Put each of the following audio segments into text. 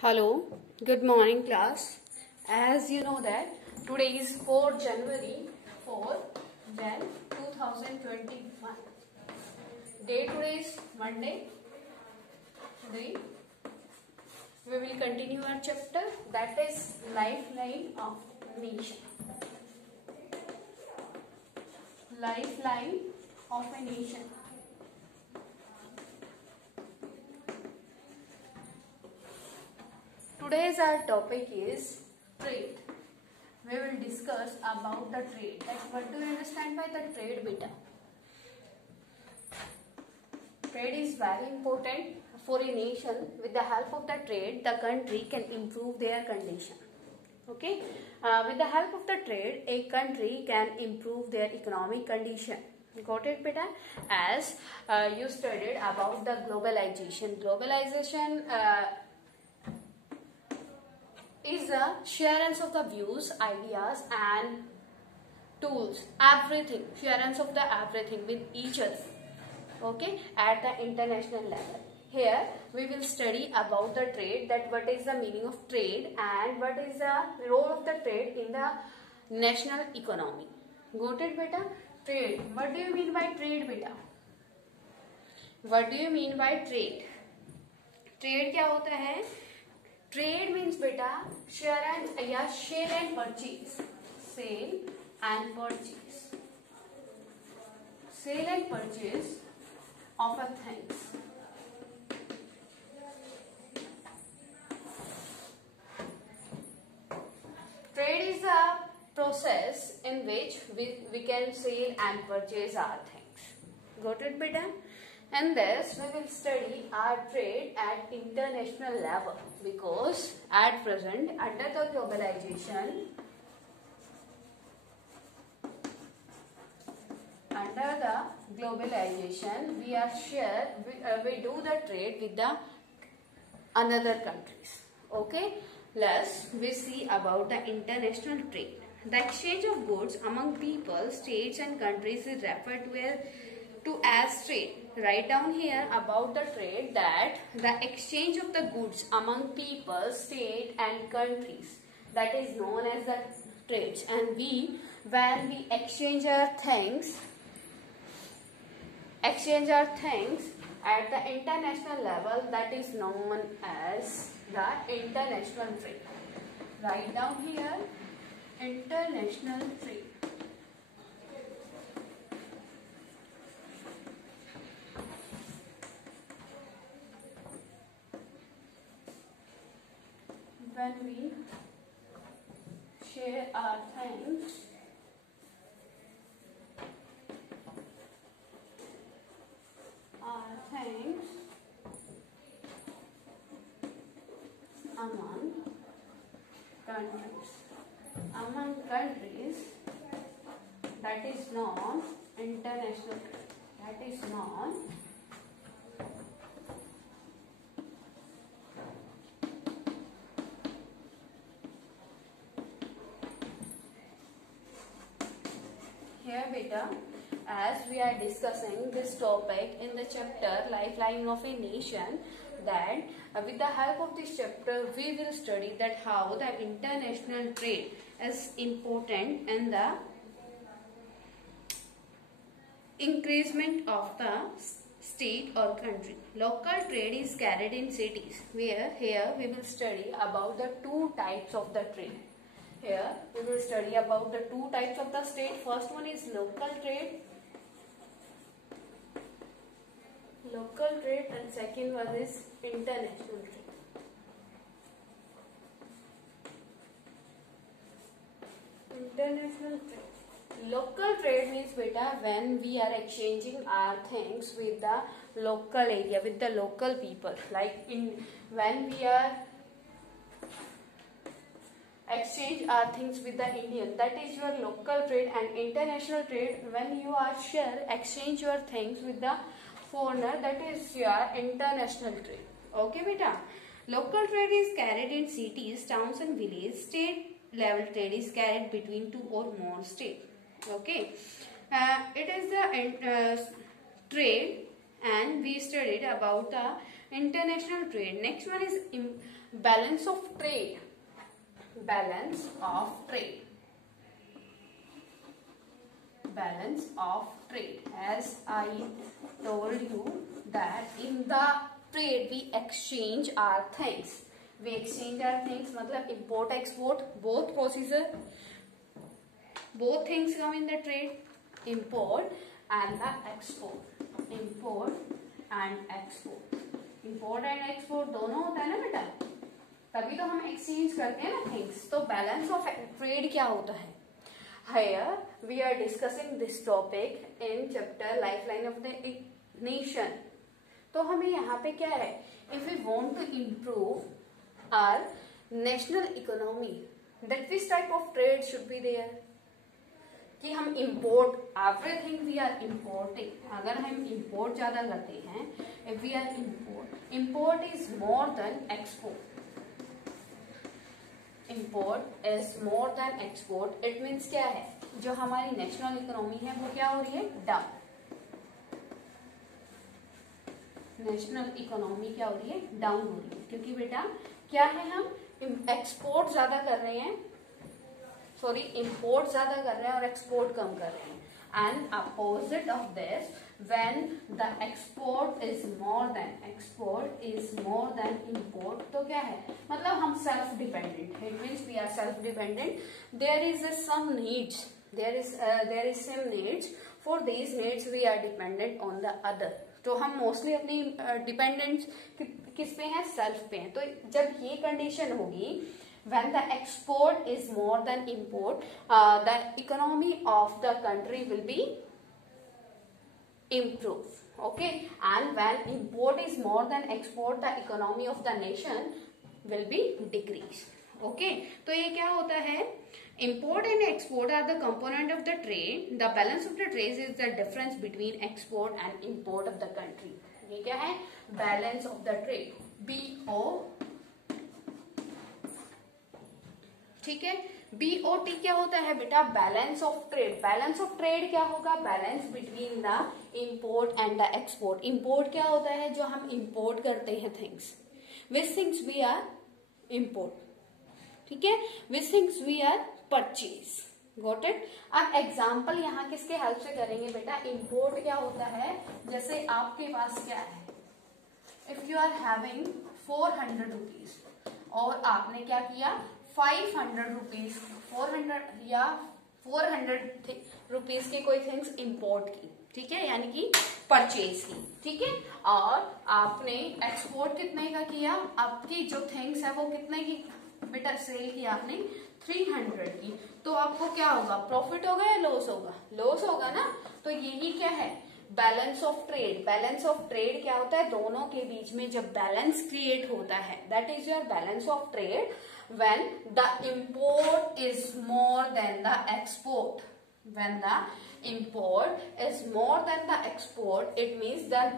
Hello, good morning class. As you know that today is 4 January 4 Jan 2021. Day today is Monday. Today we will continue our chapter, that is Lifeline of Nation. Lifeline of a Nation. Today's our topic is trade. We will discuss about the trade. Like, what do you understand by the trade, beta? Trade is very important for a nation. With the help of the trade, the country can improve their condition. Okay? With the help of the trade, a country can improve their economic condition. Got it, beta? As you studied about the globalization. Globalization is the sharing of the views, ideas and tools, everything, sharing of the everything with each other, okay, at the international level. Here we will study about the trade, that what is the meaning of trade and what is the role of the trade in the national economy. Got it, beta? Trade. What do you mean by trade, beta? What do you mean by trade? Trade क्या होता है? Trade means beta share and purchase. Sale and purchase. Sale and purchase of a things. Trade is a process in which we can sell and purchase our things. Got it, beta? And thus we will study our trade at international level, because at present under the globalization, we do the trade with the another countries. Okay, let's we see about the international trade. The exchange of goods among people, states and countries is referred to as trade. Write down here about the trade that the exchange of the goods among people, state and countries, that is known as the trades. And when we exchange our things at the international level, that is known as the international trade. Write down here international trade. When we share our things among countries, that is known international trade. That is known here, beta, as we are discussing this topic in the chapter Lifeline of a Nation, that with the help of this chapter we will study that how the international trade is important in the increasement of the state or country. Local trade is carried in cities, where here we will study about the two types of the trade. Here we will study about the two types of the state. First one is local trade. And second one is international trade. International trade. Local trade means, beta, when we are exchanging our things with the local area, with the local people. Like when we are exchange our things with the Indian, that is your local trade. And international trade, when you are exchange your things with the foreigner, that is your international trade. Okay, beta? Local trade is carried in cities, towns and villages. State level trade is carried between two or more states. Okay, it is the trade, and we studied about the international trade. Next one is balance of trade. Balance of trade. Balance of trade. As I told you that in the trade we exchange our things. We exchange our things मतलब import export both procedure, both things come in the trade. Import and the export. Import and export. Import and export दोनों होता है ना बेटा, तभी तो हम exchange करते हैं ना थिंग्स. तो बैलेंस ऑफ ट्रेड क्या होता है? Here we are discussing this topic in chapter Lifeline of the Nation. तो हमें यहाँ पे क्या है? If we want to improve our national economy, that which type of trade should be there? कि हम import everything we are importing. अगर हम import ज़्यादा करते हैं, if we are import is more than export. Import is more than export. It means क्या है? जो हमारी नेशनल इकोनॉमी है वो क्या हो रही है? डाउन. नेशनल इकोनॉमी क्या हो रही है? डाउन हो रही है. क्योंकि बेटा क्या है, हम एक्सपोर्ट ज्यादा कर रहे हैं, सॉरी इम्पोर्ट ज्यादा कर रहे हैं और एक्सपोर्ट कम कर रहे हैं. And opposite of this, when the export is more than import, तो क्या है? मतलब हम self dependent. It means we are self dependent. There is some needs. There is some needs. For these needs we are dependent on the other. तो हम mostly अपनी dependence किस पे हैं? सेल्फ पे हैं. तो जब ये कंडीशन होगी, when the export is more than import, the economy of the country will be improve. Okay, and when import is more than export, the economy of the nation will be decrease. Okay, तो ये क्या होता है? Import and export are the component of the trade. The balance of the trade is the difference between export and import of the country. ये क्या है? Balance of the trade. BO. ठीक है. BOT क्या होता है बेटा? Balance of trade. Balance of trade क्या होगा? Balance between the import and the export. Import क्या होता है? जो हम इंपोर्ट करते हैं things. Which things we are import. ठीक है. Which things we are purchase. Got it. अब एग्जाम्पल यहाँ किसके हेल्प से करेंगे बेटा? इंपोर्ट क्या होता है? जैसे आपके पास क्या है, if you are having 400 rupees और आपने क्या किया? 500 रुपीज 400 या 400 रुपीज की कोई थिंग्स इंपोर्ट की. ठीक है, यानी कि परचेज की. ठीक है. और आपने एक्सपोर्ट कितने का किया? आपकी जो थिंग्स है वो कितने की बेटा सेल की? आपने 300 की. तो आपको क्या होगा? प्रॉफिट होगा या लॉस होगा? लॉस होगा ना. तो यही क्या है? Balance of trade. Balance of trade क्या होता है? दोनों के बीच में जब बैलेंस क्रिएट होता है, that is your balance of trade. When the import is more than the export, when the import is more than the export, it means that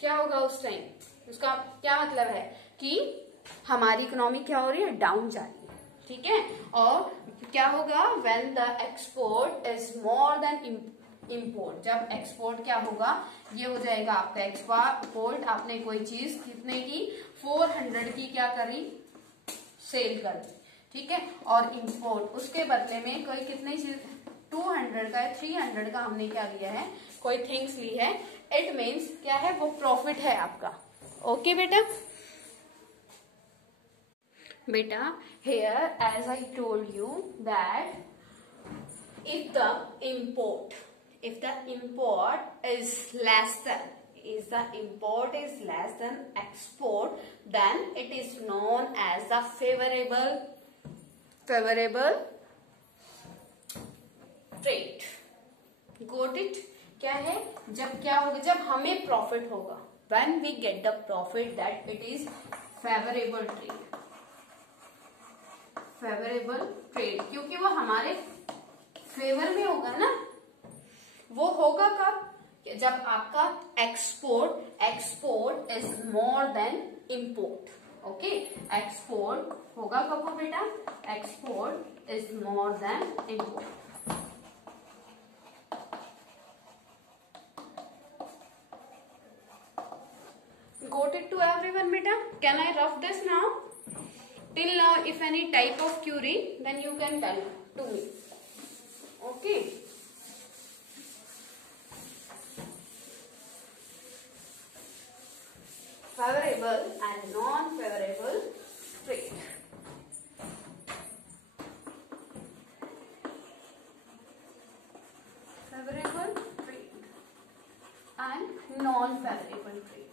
क्या होगा उस टाइम? उसका क्या मतलब है कि हमारी इकोनॉमी क्या हो रही है? डाउन जा रही है. ठीक है. और क्या होगा? when the export is more than import. जब एक्सपोर्ट क्या होगा? ये हो जाएगा आपका एक्सपोर्ट. आपने कोई चीज कितने की? 400 की क्या करी? सेल कर दी. ठीक है. और इंपोर्ट उसके बदले में कोई कितनी चीज 200 का 300 का हमने क्या लिया है? कोई थिंग्स ली है. इट मीन्स क्या है? वो प्रॉफिट है आपका. ओके बेटा. बेटा here as I told you that if the import is less than export, then it is known as the favorable trade. Got it? क्या है? जब क्या होगा? जब हमें प्रॉफिट होगा. when we get the profit, that it is favorable trade. Favourable trade. क्योंकि वो हमारे फेवर में होगा ना. वो होगा कब? जब आपका export is more than import. Okay. Export होगा कब बेटा? Export is more than import. Got it to everyone, beta? Can I rough this now? Till now, if any type of query, then you can tell to me. Okay. Favorable and non-favorable trade. Favorable trade and non-favorable trade.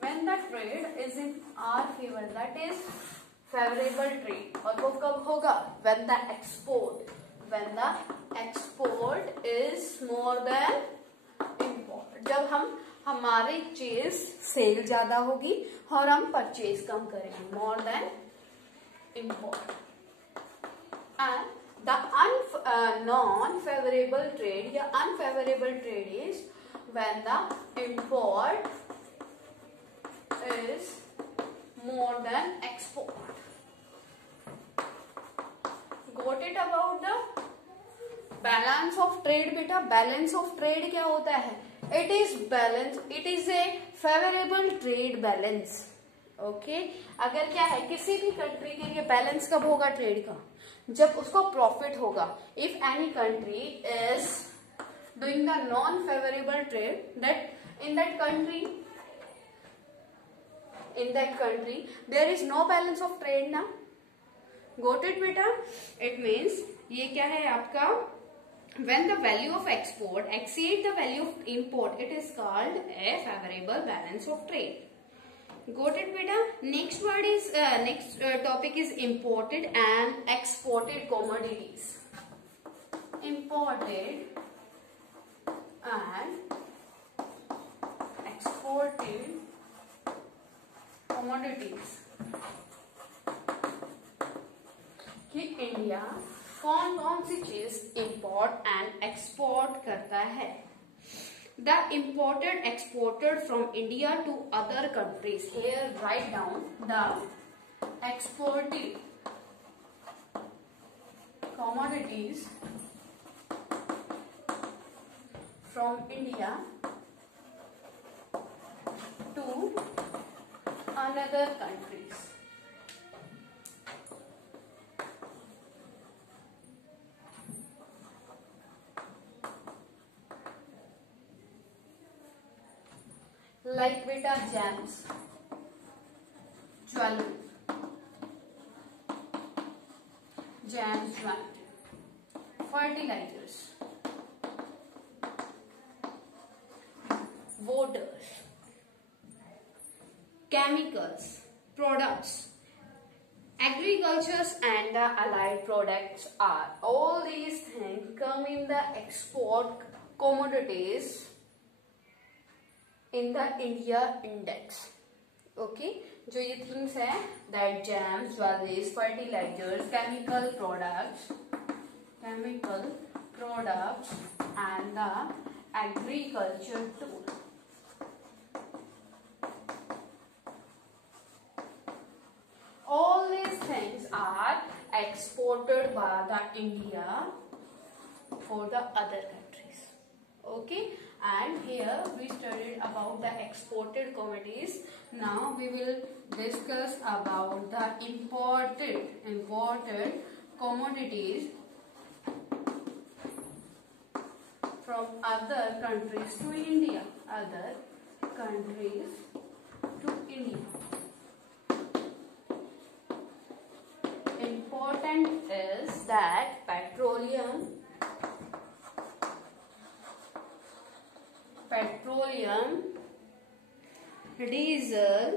When the trade is in our favor, that is favorable trade. और वो कब होगा? When the export is more than import. जब हमारे chase cell ज्यादा होगी और हम परचेज कम करेंगे, more than import. And the non-favorable trade या unfavorable trade is when the import is more than export. Got it about the balance of trade बेटा? Balance of trade क्या होता है? It is balance. It is a favorable trade balance. Okay? अगर क्या है, किसी भी कंट्री के लिए बैलेंस कब होगा ट्रेड का? जब उसको प्रॉफिट होगा. If any country is doing the non-favorable trade, that in that country there is no balance of trade now. Got it बेटा? It means ये क्या है आपका? When the value of export exceeds the value of import, it is called a favorable balance of trade. Got it beta? Next word is next topic is imported and exported commodities. Imported and exported commodities. कि India कौन कौन सी चीज import and export करता है? The imported exported from India to other countries. Here write down the exported commodities from India to another countries. Like beta gems, jewelry, fertilizers, waters, chemicals, products, agriculture and the allied products are all these things come in the export commodities in the India index. Okay, जो ये things है that gems, jewelries, fertilizers, chemical products and the agriculture tool. All these things are exported by the India for the other countries. Okay, and here we studied about the exported commodities. Now we will discuss about the imported commodities from other countries to India. Other countries to India. Important is that petroleum, diesel,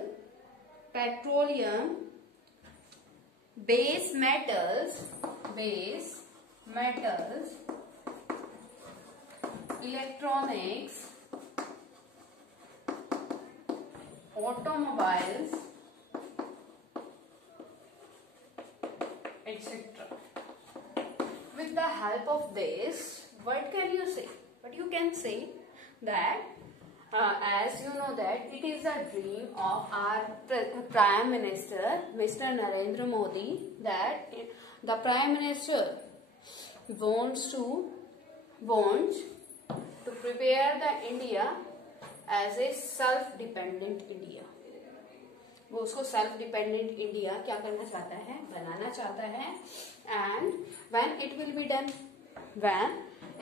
base metals, electronics, automobiles, etc. With the help of this, what can you say? But you can say that as you know that it is a dream of our Prime Minister Mr. Narendra Modi, that the Prime Minister wants to prepare prepare the India as a self-dependent India. वो उसको self dependent India क्या करना चाहता है, बनाना चाहता है. And when it will be done, when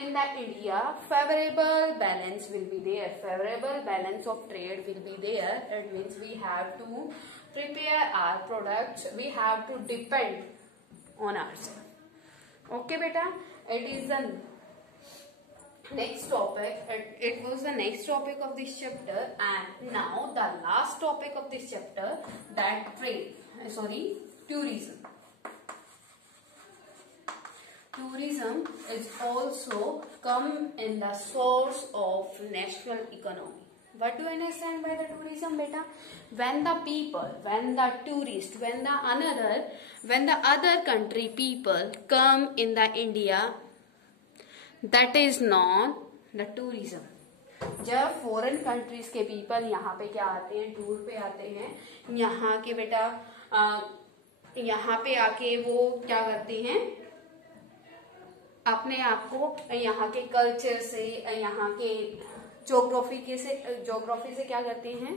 in the India favorable balance will be there, favorable balance of trade will be there. It means we have to prepare our products, we have to depend on ourselves. Okay beta, it is the next topic. It was the next topic of this chapter, and now the last topic of this chapter, that tourism. Tourism is also come in the source of national economy. What do you understand by the tourism, beta? When the people, when the tourist, when the other country people come in the India, that is known the tourism. जब foreign countries के people यहाँ पे क्या आते हैं, tour पे आते हैं, यहाँ के बेटा यहाँ पे आके वो क्या करते हैं, अपने आप को यहाँ के कल्चर से, यहाँ के ज्योग्राफी से क्या करते हैं,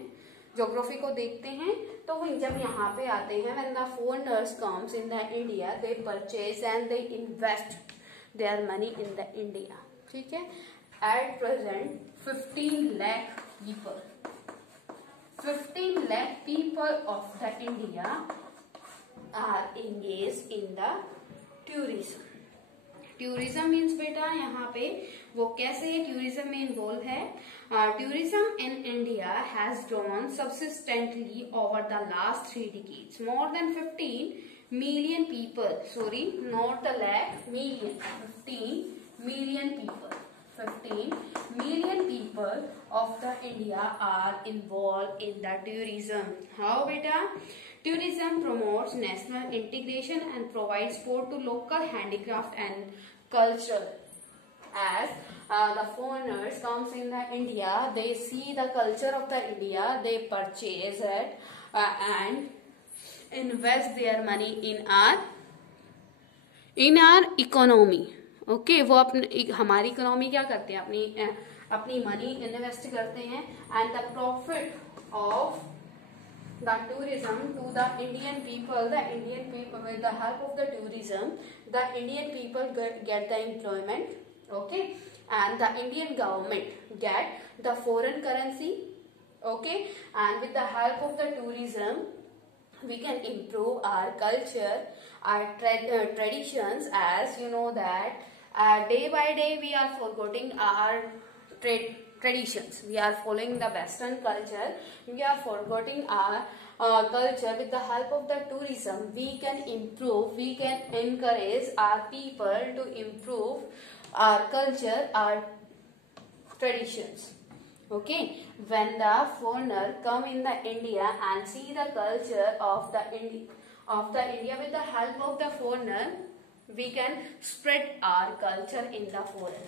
ज्योग्राफी को देखते हैं. तो वो जब यहाँ पे आते हैं, when the foreigners comes in the India, they purchase and they invest their money in the India. ठीक है. At present 15 lakh people of the India are engaged in the tourism. Tourism means बेटा यहाँ पे वो कैसे tourism में involve है. Tourism in India has grown substantially over the last 3 decades. More than 15 million people, sorry, not the lakh, million, 15 million people. 15 million people of the India are involved in the tourism. How beta? Tourism promotes national integration and provides support to local handicraft and culture. As the foreigners comes in the India, they see the culture of the India, they purchase it and invest their money in our economy. Okay वो अपने हमारी economy क्या करते हैं, अपनी money invest करते हैं. And the profit of the tourism to the Indian people with the help of the tourism, the Indian people get the employment. Okay. And the Indian government get the foreign currency. Okay. And with the help of the tourism we can improve our culture, our traditions. As you know that day by day we are forgetting our traditions. We are following the Western culture. We are forgetting our culture. With the help of the tourism, we can improve, we can encourage our people to improve our culture, our traditions. Okay, when the foreigner come in the India and see the culture of the India, with the help of the foreigner, we can spread our culture in the foreign.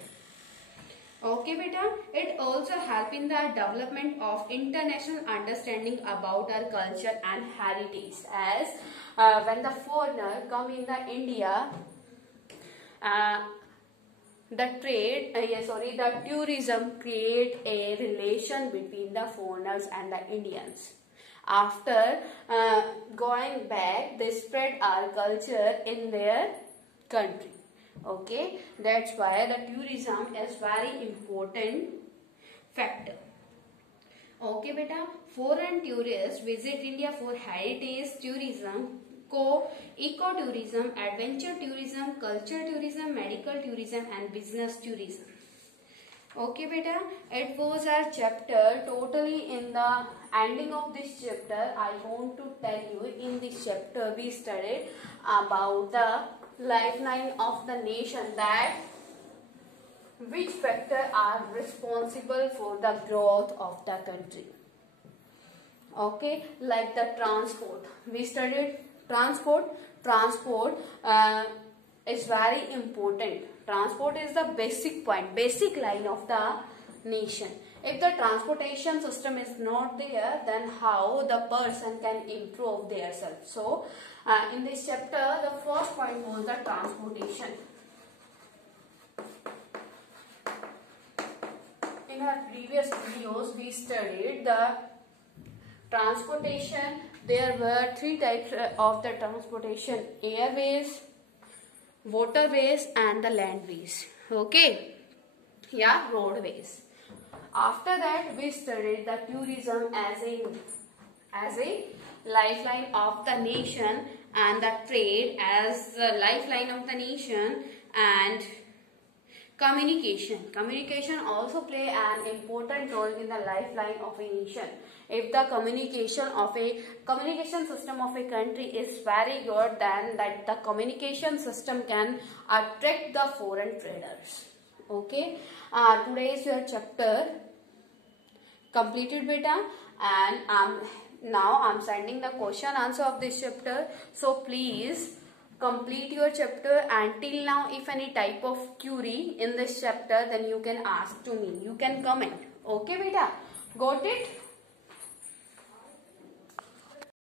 Okay, beta. It also help in the development of international understanding about our culture and heritage. As when the foreigner come in the India, the tourism create a relation between the foreigners and the Indians. After going back, they spread our culture in their country. Okay, that's why the tourism is very important factor. Okay, beta. Foreign tourists visit India for heritage tourism, ecotourism, adventure tourism, culture tourism, medical tourism and business tourism. Okay beta, it was our chapter. Totally in the ending of this chapter, I want to tell you, in this chapter we studied about the lifeline of the nation, that which factor are responsible for the growth of the country. Okay, like the transport, we studied transport is very important. Transport is the basic point, basic line of the nation. If the transportation system is not there, then how the person can improve their self? So in this chapter, the first point was the transportation. In our previous videos we studied the transportation. There were three types of the transportation: airways, waterways and the landways. Okay, yeah, roadways. After that we studied the tourism as a lifeline of the nation, and the trade as the lifeline of the nation, and communication also play an important role in the lifeline of a nation. If the communication system of a country is very good, then that the communication system can attract the foreign traders. Okay, today is your chapter completed, beta, and now I'm sending the question answer of this chapter. So please complete your chapter, and till now if any type of query in this chapter, then you can ask to me, you can comment. Okay beta, got it?